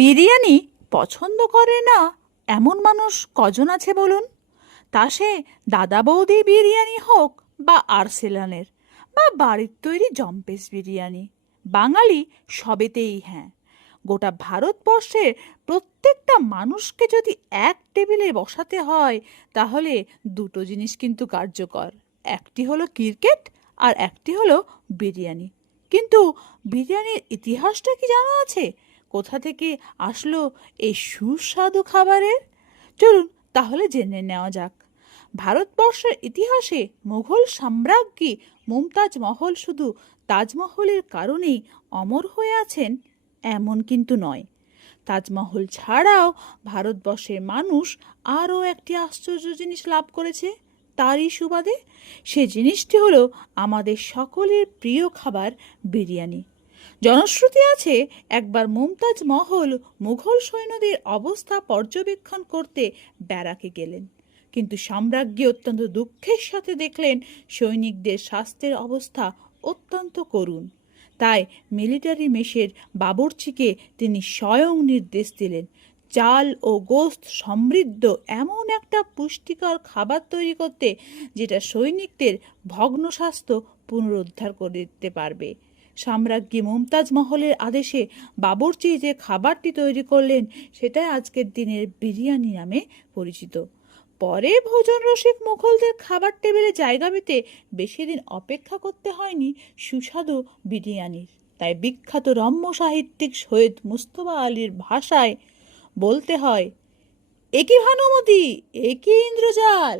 বিরিয়ানি পছন্দ করে না এমন মানুষ কজন আছে বলুন? তা সে দাদা বৌদি বিরিয়ানি হোক বা আরসেলানের বা বাড়ির তৈরি জম্পেশ বিরিয়ানি, বাঙালি সবেতেই হ্যাঁ। গোটা ভারতবর্ষের প্রত্যেকটা মানুষকে যদি এক টেবিলে বসাতে হয়, তাহলে দুটো জিনিস কিন্তু কার্যকর। একটি হলো ক্রিকেট আর একটি হলো বিরিয়ানি। কিন্তু বিরিয়ানির ইতিহাসটা কি জানা আছে? কোথা থেকে আসলো এই সুস্বাদু খাবারের? চলুন তাহলে জেনে নেওয়া যাক। ভারতবর্ষের ইতিহাসে মুঘল সাম্রাজ্ঞী মুমতাজ মহল শুধু তাজমহলের কারণেই অমর হয়ে আছেন এমন কিন্তু নয়। তাজমহল ছাড়াও ভারতবর্ষের মানুষ আরও একটি আশ্চর্য জিনিস লাভ করেছে তারই সুবাদে। সে জিনিসটি হলো আমাদের সকলের প্রিয় খাবার বিরিয়ানি। জনশ্রুতি আছে, একবার মুমতাজ মহল মুঘল সৈন্যদের অবস্থা পর্যবেক্ষণ করতে ব্যারাকে গেলেন, কিন্তু সম্রাজ্ঞী অত্যন্ত দুঃখের সাথে দেখলেন সৈনিকদের স্বাস্থ্যের অবস্থা অত্যন্ত করুণ। তাই মিলিটারি মেসের বাবুর্চিকে তিনি স্বয়ং নির্দেশ দিলেন চাল ও গোস্ত সমৃদ্ধ এমন একটা পুষ্টিকর খাবার তৈরি করতে, যেটা সৈনিকদের ভগ্ন স্বাস্থ্য পুনরুদ্ধার করে দিতে পারবে। সম্রাজ্ঞী মুমতাজ মহলের আদেশে বাবুর্চি যে খাবারটি তৈরি করলেন, সেটাই আজকের দিনের বিরিয়ানি নামে পরিচিত। পরে ভোজন রসিক মুঘলদের খাবার টেবিলে জায়গা পেতে বেশি দিন অপেক্ষা করতে হয়নি সুস্বাদু বিরিয়ানির। তাই বিখ্যাত রম্য সাহিত্যিক সৈয়দ মুস্তফা আলীর ভাষায় বলতে হয়, এ কি ভানুমতি, এ কি ইন্দ্রজাল।